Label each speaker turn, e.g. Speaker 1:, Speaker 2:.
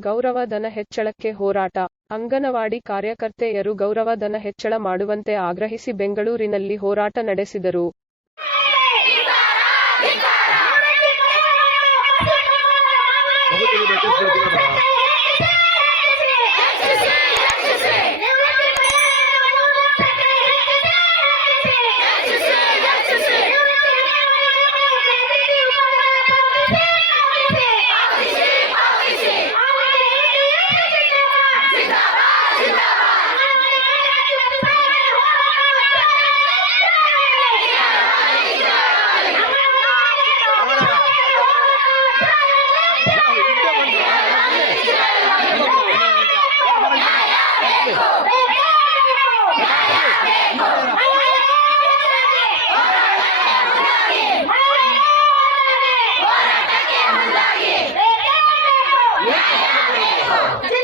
Speaker 1: ಗೌರವಧನ ಹೆಚ್ಚಳಕ್ಕೆ ಹೋರಾಟ ಅಂಗನವಾಡಿ ಕಾರ್ಯಕರ್ತೆಯರು ಗೌರವಧನ ಹೆಚ್ಚಳ ಮಾಡುವಂತೆ ಆಗ್ರಹಿಸಿ ಬೆಂಗಳೂರಿನಲ್ಲಿ ಹೋರಾಟ ನಡೆಸಿದರು.
Speaker 2: Jai